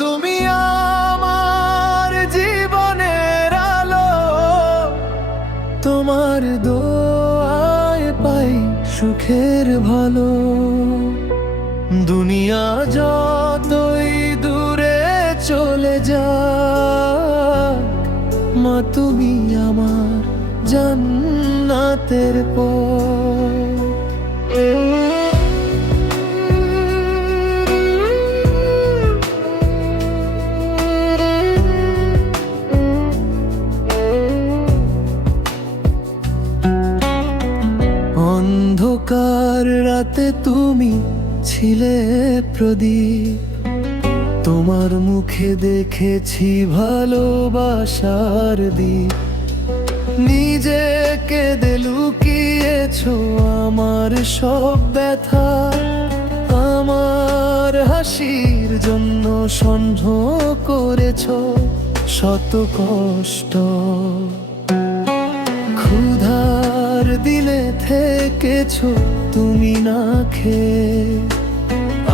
তুমি আমার জীবনের আলো, তোমার দোয়ায় পাই সুখের ভালো। দুনিয়া যতই দূরে চলে যাক, মা তুমি আমার জান্নাতের পথ। অন্ধকার রাতে তুমি ছিলে প্রদীপ, তোমার মুখে দেখেছি ভালোবাসার দ্বীপ। নিজেকে লুকিয়েছো আমার সব ব্যথা, আমার হাসির জন্য সহ্য করেছো শত কষ্ট। ক্ষুধার দিনে থেকেছো তুমি না খেয়ে,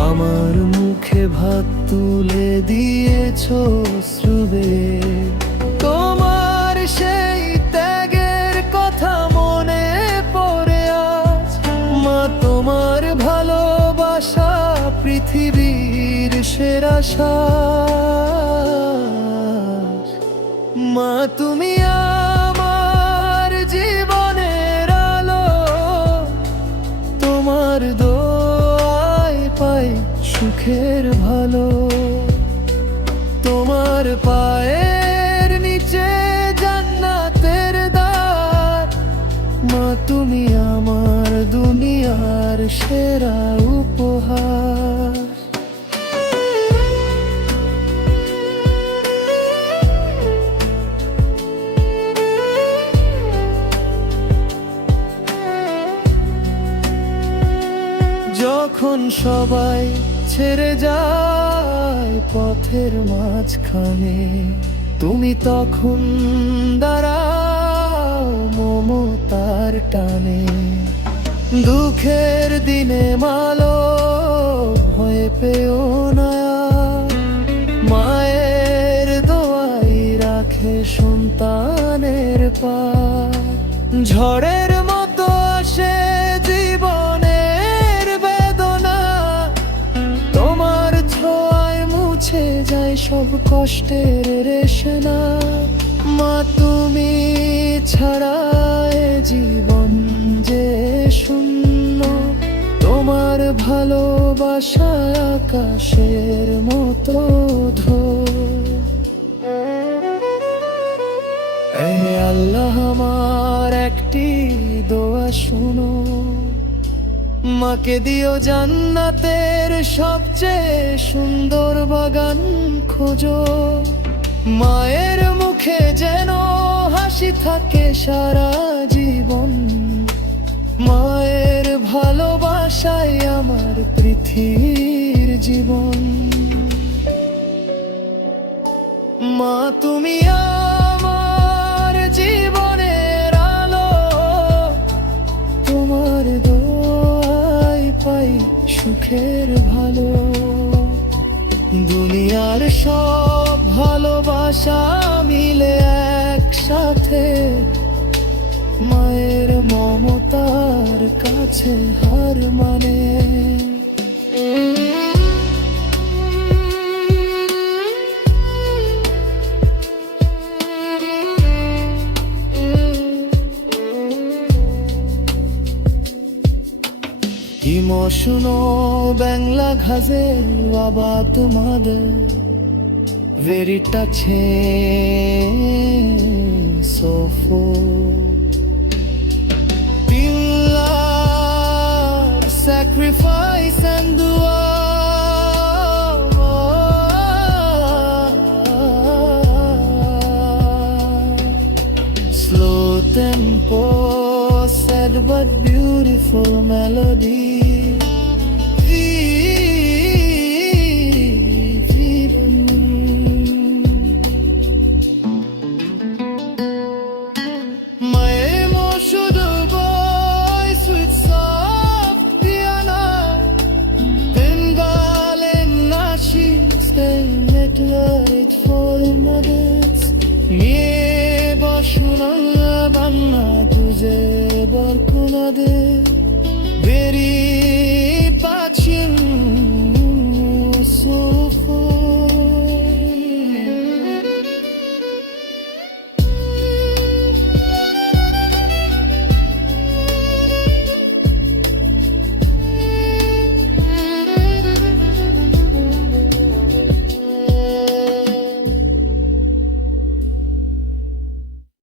আমার মুখে ভাত তুলে দিয়েছো শ্রুবে। তোমার সেই ত্যাগের কথা মনে পড়ে আজ, মা তোমার ভালোবাসা পৃথিবীর সেরা শ্বাস। মা তুমি আমার জীবনের আলো, তোমার দোয়ায় পাই সুখের ভালো। তোমার পায়ের নিচে জান্নাতের দ্বার, মা তুমি আমার দুনিয়ার সেরা উপহার। যখন সবাই ছেড়ে যায় পথের মাঝখানে, তুমি তখন দাঁড়াও মমতার টানে। দুঃখের দিনে মালো হয়ে পেও না, মায়ের দোয়াই রাখে সন্তানের পার। ঝড়ের মতো আসে জীবনের বেদনা, তোমার ছোঁয়ায় মুছে যায় সব কষ্টের রেশনা। মা তুমি ছাড়া এ জীবন যে শূন্য, তোমার ভালোবাসা আকাশের মতো এ আল্লাহ আমার একটি দোয়া শুনো, মাকে দিও জান্নাতের সবচেয়ে সুন্দর বাগান খোঁজো। মায়ের মুখে যেন হাসি থাকে সারা জীবন, মায়ের ভালোবাসায় আমার পৃথিবীর জীবন। মা তুমি আমার জীবনের আলো, তোমার দোয়ায় পাই সুখের ভালো। দুনিয়ার সব ভালোবাসা মিলে একসাথে, মায়ের মমতার কাছে হার মানে। Emotional Bangla Ghazel about mother, very touching, so full. Love, sacrifice and dua. Slow tempo, sad but beautiful melody. My emotion, voice with soft piano, Bengal and Nashi staying اتولدت فوق مدت می باشونم بنا तुझे बरकुना दे